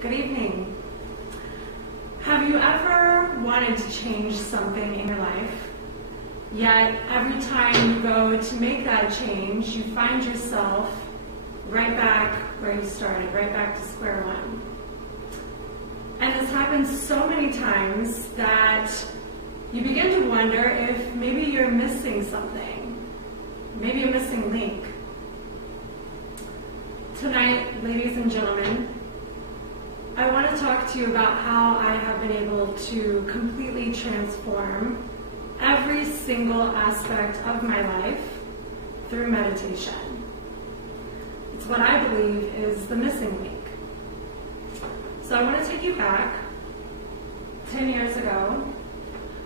Good evening. Have you ever wanted to change something in your life, yet every time you go to make that change, you find yourself right back where you started, right back to square one? And this happens so many times that you begin to wonder if maybe you're missing something, maybe a missing link. Tonight, ladies and gentlemen, I want to talk to you about how I have been able to completely transform every single aspect of my life through meditation. It's what I believe is the missing link. So I want to take you back 10 years ago.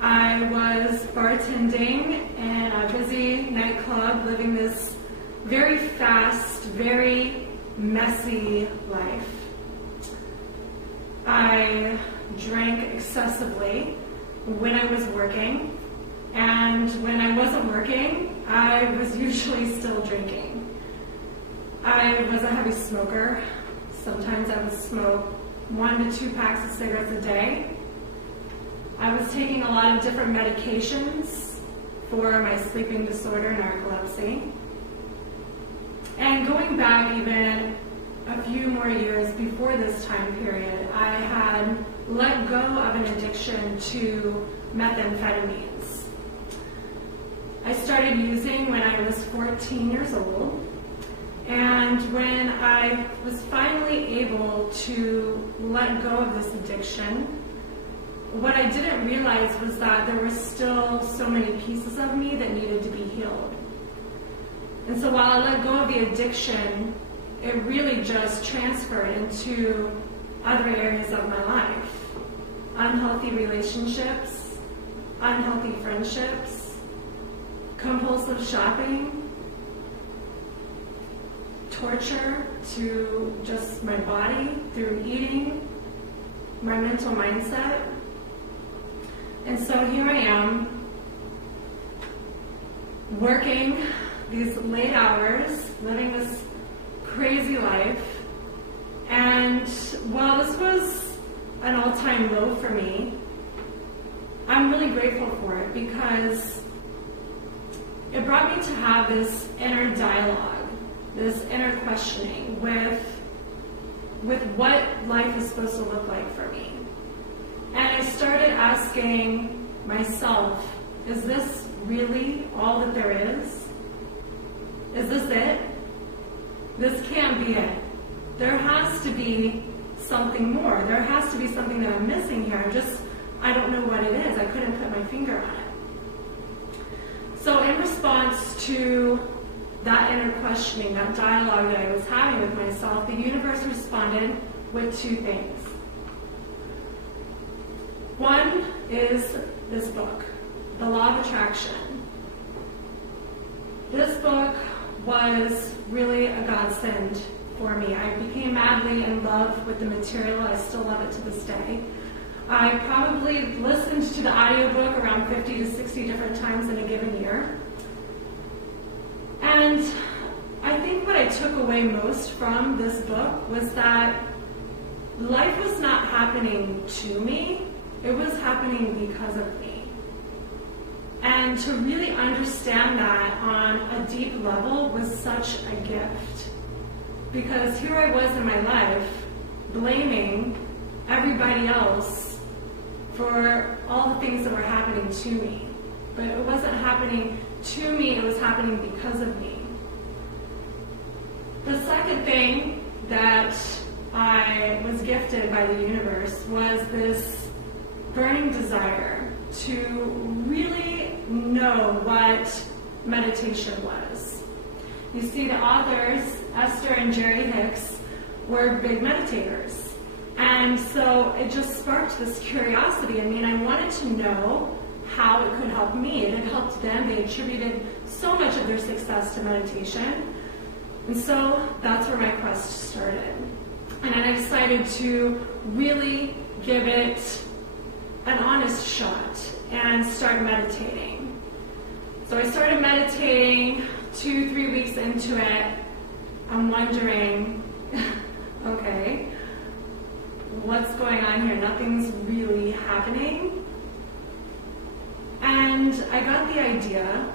I was bartending in a busy nightclub, living this very fast, very messy life. I drank excessively when I was working, and when I wasn't working, I was usually still drinking. I was a heavy smoker. Sometimes I would smoke 1 to 2 packs of cigarettes a day. I was taking a lot of different medications for my sleeping disorder, narcolepsy. And going back even a few more years before this time period, I had let go of an addiction to methamphetamines. I started using when I was 14 years old, and when I was finally able to let go of this addiction, what I didn't realize was that there were still so many pieces of me that needed to be healed. And so while I let go of the addiction, it really just transferred into other areas of my life. Unhealthy relationships, unhealthy friendships, compulsive shopping, torture to just my body through eating, my mental mindset. And so here I am, working these late hours, living this crazy life, and while this was an all-time low for me, I'm really grateful for it because it brought me to have this inner dialogue, this inner questioning with what life is supposed to look like for me. And I started asking myself, is this really all that there is? Is this it? This can't be it. There has to be something more. There has to be something that I'm missing here. I don't know what it is. I couldn't put my finger on it. So in response to that inner questioning, that dialogue that I was having with myself, the universe responded with 2 things. One is this book, The Law of Attraction. This book was really a godsend for me. I became madly in love with the material. I still love it to this day. I probably listened to the audiobook around 50 to 60 different times in a given year. And I think what I took away most from this book was that life was not happening to me, it was happening because of me. And to really understand that on a deep level was such a gift. Because here I was in my life blaming everybody else for all the things that were happening to me. But it wasn't happening to me, it was happening because of me. The second thing that I was gifted by the universe was this burning desire to really know what meditation was. You see, the authors, Esther and Jerry Hicks, were big meditators. And so it just sparked this curiosity in me, and I wanted to know how it could help me. It had helped them. They attributed so much of their success to meditation. And so that's where my quest started. And I decided to really give it an honest shot and start meditating. So I started meditating 2-3 weeks into it. I'm wondering, okay, what's going on here? Nothing's really happening. And I got the idea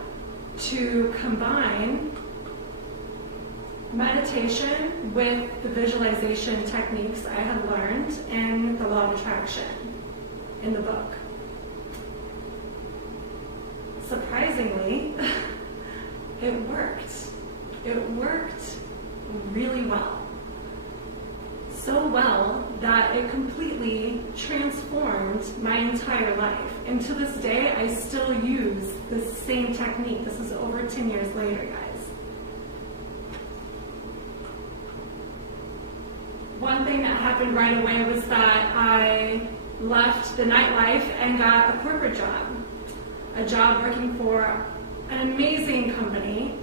to combine meditation with the visualization techniques I had learned in the Law of Attraction in the book. Surprisingly, it worked. It worked really well. So well that it completely transformed my entire life. And to this day, I still use this same technique. This is over 10 years later, guys. One thing that happened right away was that I left the nightlife and got a corporate job. A job working for an amazing company.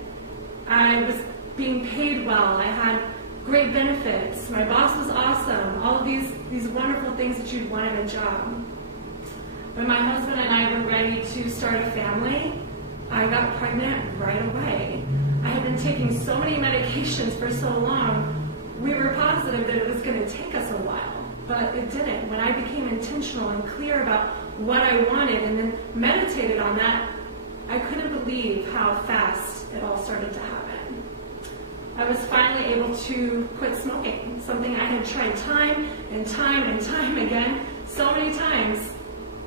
I was being paid well. I had great benefits. My boss was awesome. All of these wonderful things that you'd want in a job. When my husband and I were ready to start a family, I got pregnant right away. I had been taking so many medications for so long, we were positive that it was going to take us a while, but it didn't. When I became intentional and clear about what I wanted and then meditated on that, I couldn't believe how fast it all started to happen. I was finally able to quit smoking, something I had tried time and time and time again, so many times,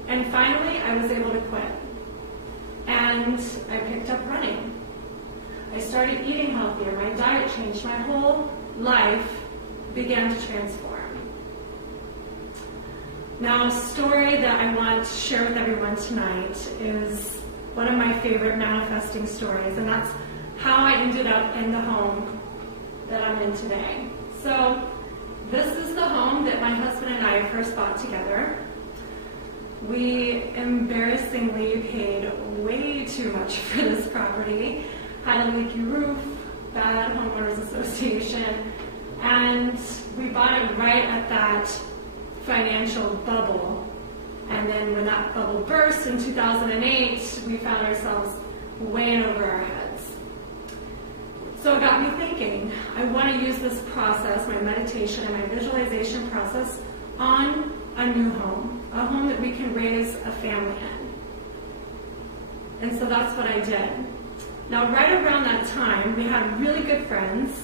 and finally I was able to quit. And I picked up running. I started eating healthier, my diet changed, my whole life began to transform. Now, a story that I want to share with everyone tonight is one of my favorite manifesting stories, and that's how I ended up in the home that I'm in today. So, this is the home that my husband and I first bought together. We embarrassingly paid way too much for this property, had a leaky roof, bad homeowners association, and we bought it right at that financial bubble. And then when that bubble burst in 2008, we found ourselves way in over our heads. So it got me thinking, I want to use this process, my meditation and my visualization process, on a new home, a home that we can raise a family in. And so that's what I did. Now, right around that time, we had really good friends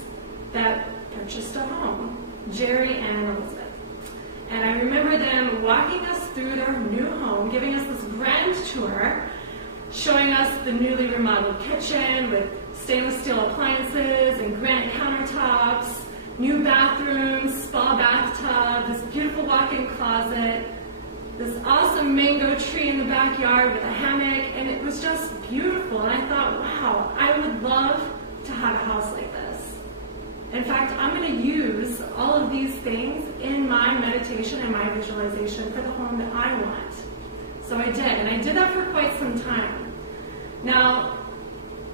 that purchased a home, Jerry and Elizabeth. And I remember them walking us through their new home, giving us this grand tour, showing us the newly remodeled kitchen with stainless steel appliances and granite countertops, new bathrooms, spa bathtub, this beautiful walk-in closet, this awesome mango tree in the backyard with a hammock, and it was just beautiful. And I thought, wow, I would love to have a house like this. In fact, I'm going to use all of these things in my meditation and my visualization for the home that I want. So I did, and I did that for quite some time. Now,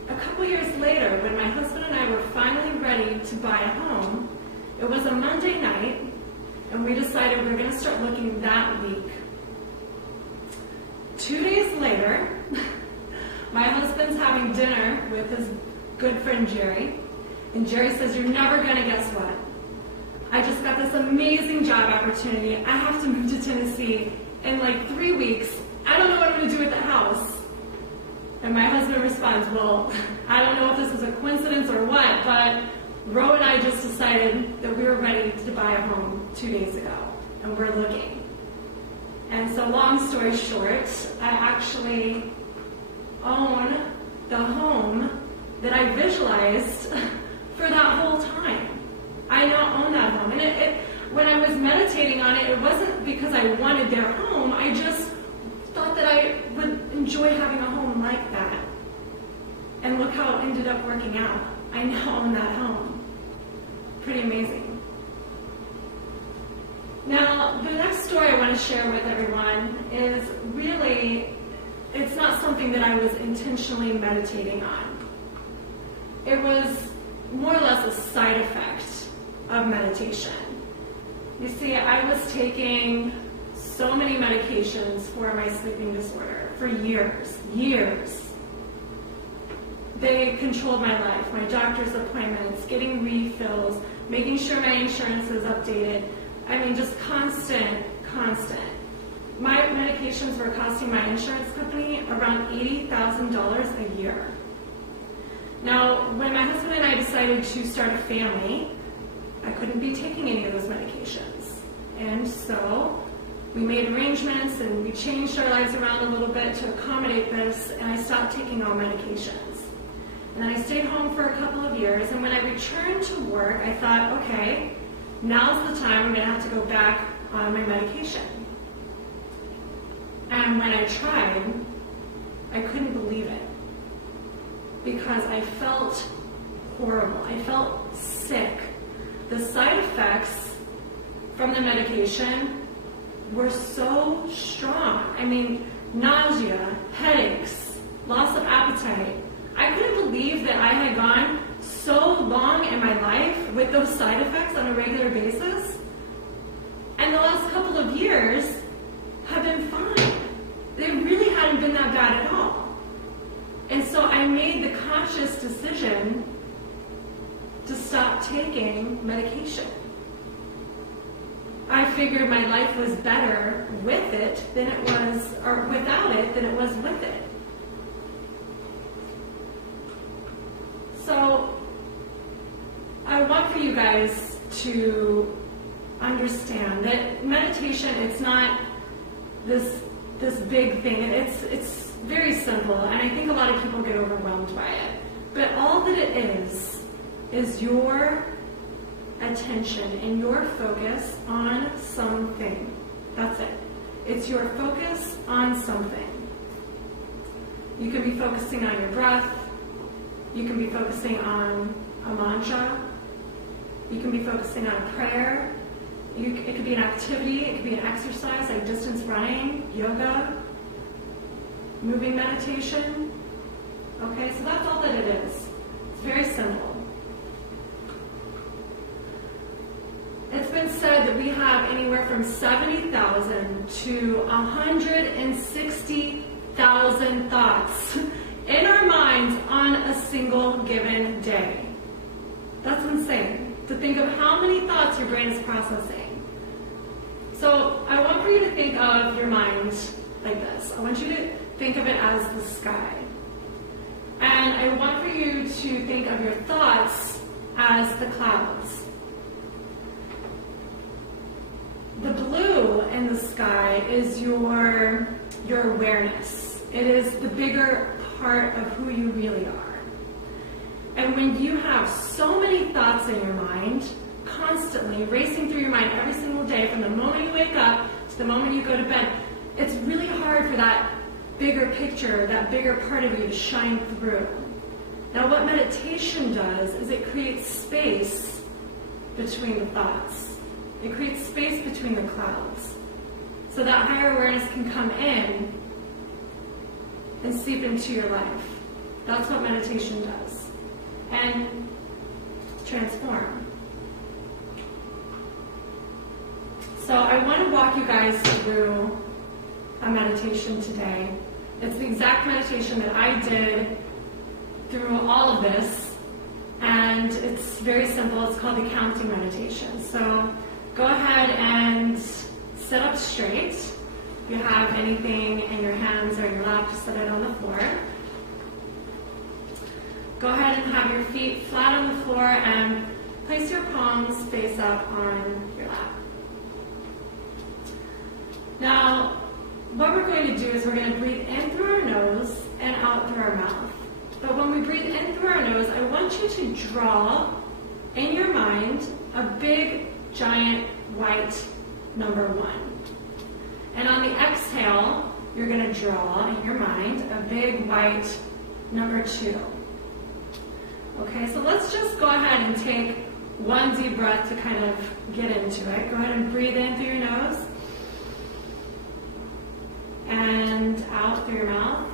a couple years later, when my husband and I were finally ready to buy a home, it was a Monday night, and we decided we were going to start looking that week. 2 days later, my husband's having dinner with his good friend Jerry, and Jerry says, "You're never going to guess what. I just got this amazing job opportunity. I have to move to Tennessee in like 3 weeks. I don't know what I'm going to do with the house." And my husband responds, "Well, I don't know if this is a coincidence or what, but Ro and I just decided that we were ready to buy a home 2 days ago, and we're looking." And so long story short, I actually own the home that I visualized for that whole time. I now own that home. And when I was meditating on it, it wasn't because I wanted their home. I just thought that I would enjoy having a home like that. And look how it ended up working out. I now own that home. Pretty amazing. Now, the next story I want to share with everyone is really, it's not something that I was intentionally meditating on. It was more or less a side effect of meditation. You see, I was taking so many medications for my sleeping disorder for years. They controlled my life, my doctor's appointments, getting refills, making sure my insurance is updated, I mean, just constant. My medications were costing my insurance company around $80,000 a year. Now, when my husband and I decided to start a family, I couldn't be taking any of those medications. And so we made arrangements and we changed our lives around a little bit to accommodate this, and I stopped taking all medications. And then I stayed home for a couple of years, and when I returned to work, I thought, okay, now's the time I'm going to have to go back on my medication. And when I tried, I couldn't believe it, because I felt horrible. I felt sick. The side effects from the medication were so strong. I mean, nausea, headaches, loss of appetite. I couldn't believe that I had gone so long in my life with those side effects on a regular basis. And the last couple of years have been fine. They really hadn't been that bad at all. And so I made the conscious decision to stop taking medication. I figured my life was better with it than it was, or without it than it was with it. So I want for you guys to understand that meditation, it's not this big thing. It's very simple, and I think a lot of people get overwhelmed by it. But all that it is your attention and your focus on something. That's it. It's your focus on something. You can be focusing on your breath. You can be focusing on a mantra. You can be focusing on a prayer. It could be an activity. It could be an exercise like distance running, yoga, moving meditation. Okay, so that's all that it is. It's very simple. It's been said that we have anywhere from 70,000 to 160,000 thoughts in our minds on a single given day. That's insane, to think of how many thoughts your brain is processing. So I want for you to think of your mind like this. I want you to think of it as the sky. And I want for you to think of your thoughts as the clouds. The blue in the sky is your awareness. It is the bigger part of who you really are. And when you have so many thoughts in your mind, constantly racing through your mind every single day, from the moment you wake up to the moment you go to bed, it's really hard for that bigger picture, that bigger part of you to shine through. Now, what meditation does is it creates space between the thoughts. It creates space between the clouds, so that higher awareness can come in and seep into your life. That's what meditation does. And transform. So I want to walk you guys through a meditation today. It's the exact meditation that I did through all of this, and it's very simple. It's called the counting meditation. So go ahead and sit up straight. If you have anything in your hands or in your lap, just set it on the floor. Go ahead and have your feet flat on the floor and place your palms face up on your lap. Now, what we're going to do is we're going to breathe in through our nose and out through our mouth. But when we breathe in through our nose, I want you to draw in your mind a big, giant, white number 1. And on the exhale, you're going to draw in your mind a big, white number 2. Okay, so let's just go ahead and take one deep breath to kind of get into it. Go ahead and breathe in through your nose and out through your mouth.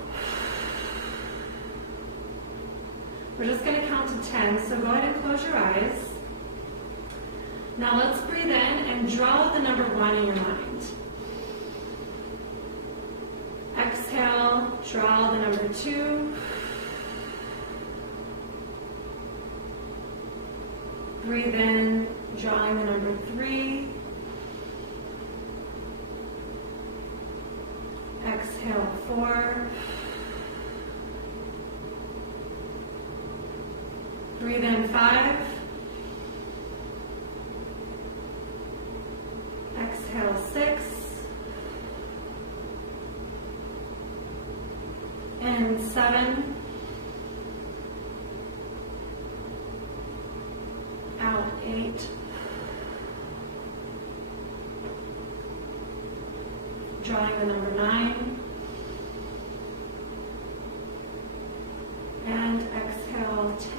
We're just going to count to 10, so go ahead and close your eyes. Now let's breathe in and draw the number 1 in your mind. Exhale, draw the number 2. Breathe in, drawing the number 3. Exhale, 4. Breathe in, 5. Exhale, 6. And 7. Out, 8. Drawing the number 9. And exhale, 10.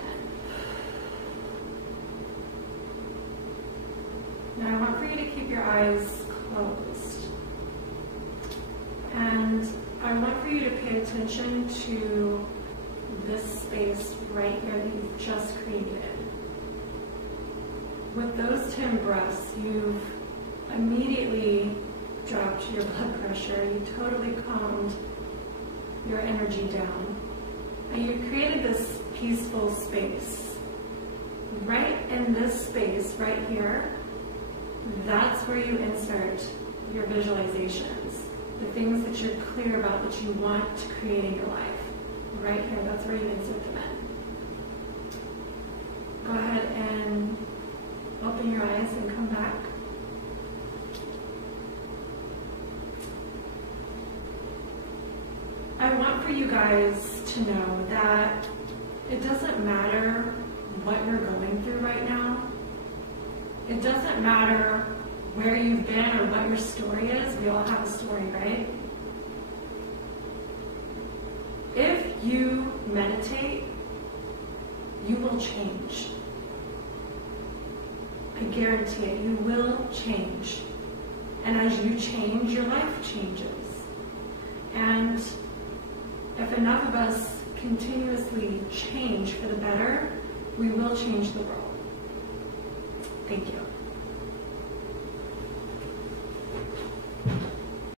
Now I want for you to keep your eyes closed. And I want for you to pay attention to this space right here that you've just created. With those 10 breaths, you've immediately dropped your blood pressure. You totally calmed your energy down. And you created this peaceful space. Right in this space, right here, that's where you insert your visualizations. The things that you're clear about that you want to create in your life. Right here, that's where you insert them in. Go ahead and open your eyes and come back. I want for you guys to know that it doesn't matter what you're going through right now. It doesn't matter where you've been or what your story is. We all have a story, right? If you meditate, you will change. I guarantee it, you will change. And as you change, your life changes. And if enough of us continuously change for the better, we will change the world. Thank you.